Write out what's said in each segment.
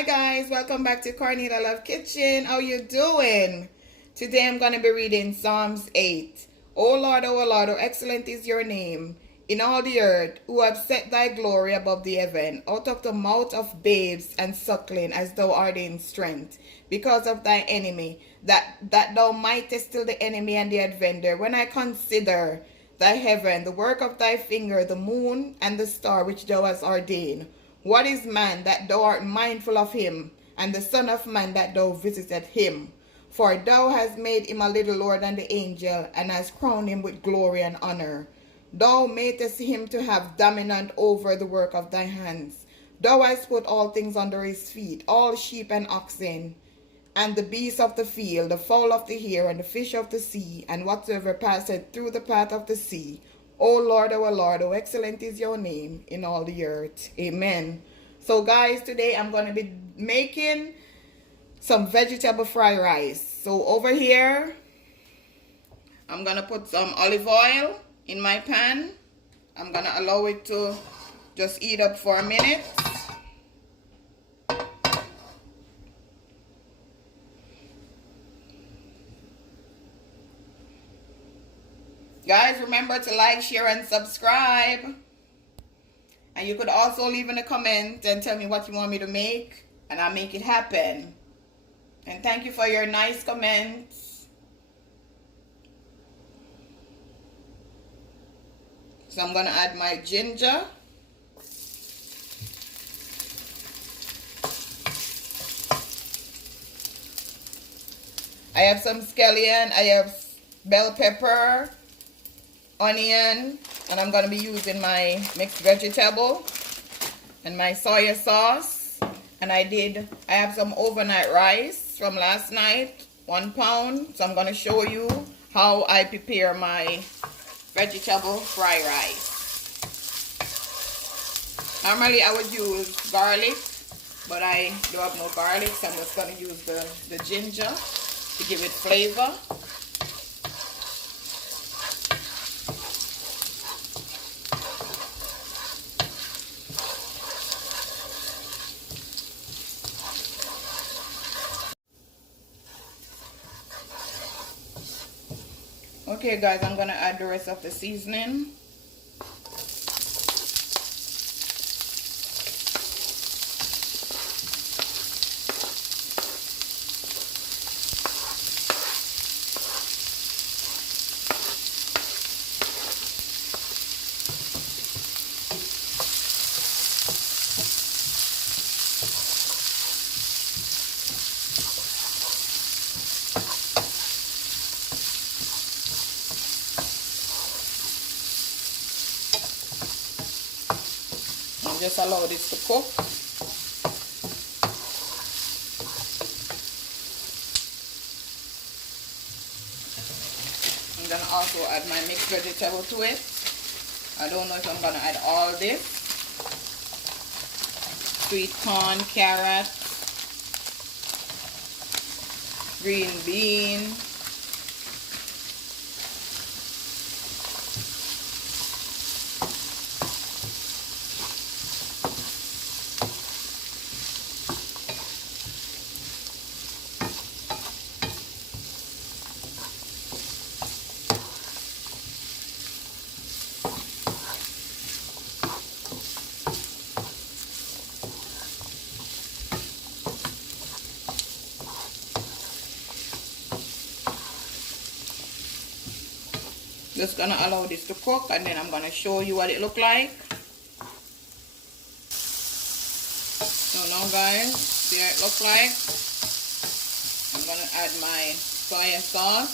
Hi guys, welcome back to Cornelia Love Kitchen. How you doing? Today I'm going to be reading Psalms 8. O Lord, how excellent is your name in all the earth, who have set thy glory above the heaven. Out of the mouth of babes and suckling, as thou art in strength, because of thy enemy, that thou mightest still the enemy and the avenger. When I consider thy heaven, the work of thy finger, the moon and the star which thou hast ordained. What is man that thou art mindful of him, and the son of man that thou visitest him? For thou hast made him a little lower than the angel, and hast crowned him with glory and honor. Thou madest him to have dominion over the work of thy hands. Thou hast put all things under his feet, all sheep and oxen, and the beasts of the field, the fowl of the air, and the fish of the sea, and whatsoever passeth through the path of the sea. O Lord, how excellent is your name in all the earth. Amen. So guys, today I'm going to be making some vegetable fried rice. So over here, I'm going to put some olive oil in my pan. I'm going to allow it to just heat up for a minute. Guys, remember to like, share, and subscribe. And you could also leave in a comment and tell me what you want me to make, and I'll make it happen. And thank you for your nice comments. So I'm going to add my ginger. I have some scallion, I have bell pepper, onion, and I'm going to be using my mixed vegetable and my soy sauce. And I have some overnight rice from last night, 1 pound. So I'm going to show you how I prepare my vegetable fried rice. Normally I would use garlic, but I don't have no garlic, so I'm just going to use the ginger to give it flavor. Okay guys, I'm going to add the rest of the seasoning. Just allow this to cook. I'm going to also add my mixed vegetable to it. I don't know if I'm going to add all this. Sweet corn, carrot, green bean, just gonna allow this to cook, and then I'm gonna show you what it look like. So now guys, see how it look like. I'm gonna add my soy sauce.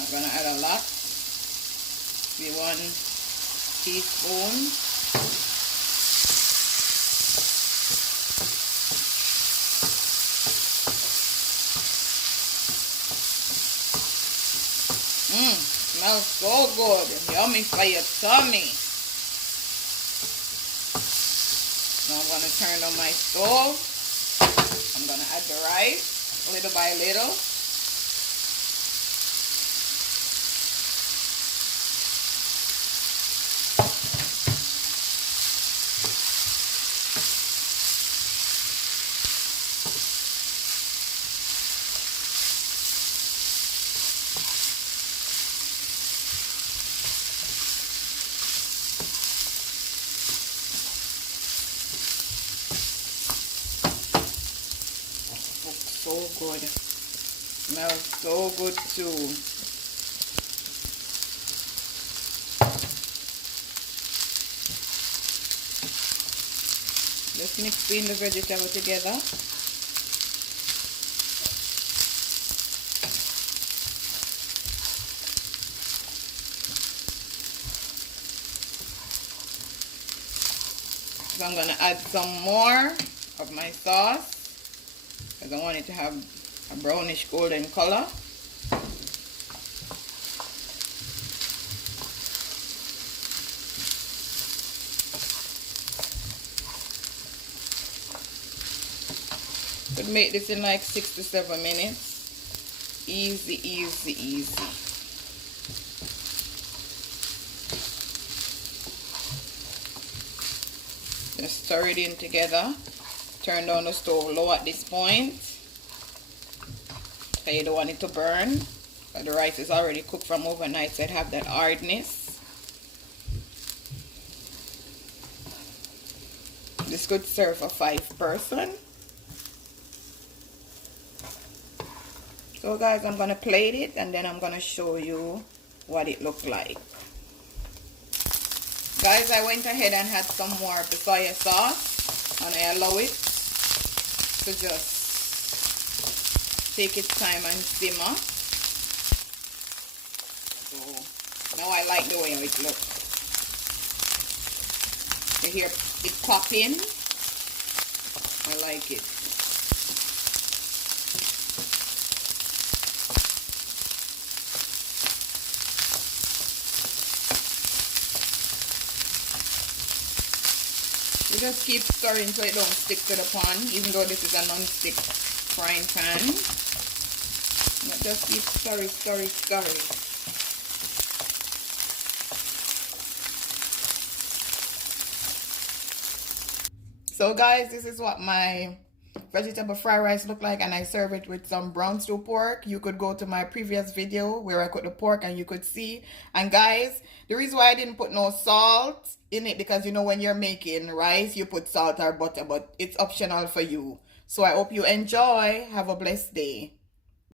I'm gonna add a lot, maybe 1 teaspoon. Smells so good. Yummy for your tummy. Now I'm going to turn on my stove. I'm going to add the rice little by little. Smells so good too. Just mixing the vegetable together. So I'm gonna add some more of my sauce because I want it to have a brownish golden color. Could make this in like 6 to 7 minutes. Easy, easy, easy. Just stir it in together. Turn down the stove low at this point. So you don't want it to burn. But the rice is already cooked from overnight, so it have that hardness. This could serve for 5 person. So guys, I'm gonna plate it and then I'm gonna show you what it looked like. Guys, I went ahead and had some more of the soy sauce and I allow it to just take its time and simmer. So now I like the way it looks. You hear it popping? I like it. You just keep stirring so it don't stick to the pan, even though this is a non-stick frying pan. You just keep stirring, stirring, stirring. So guys, this is what my vegetable fried rice look like, and I serve it with some brown stew pork. You could go to my previous video where I cooked the pork and you could see. And guys, the reason why I didn't put no salt in it, because you know when you're making rice you put salt or butter, but it's optional for you. So I hope you enjoy. Have a blessed day.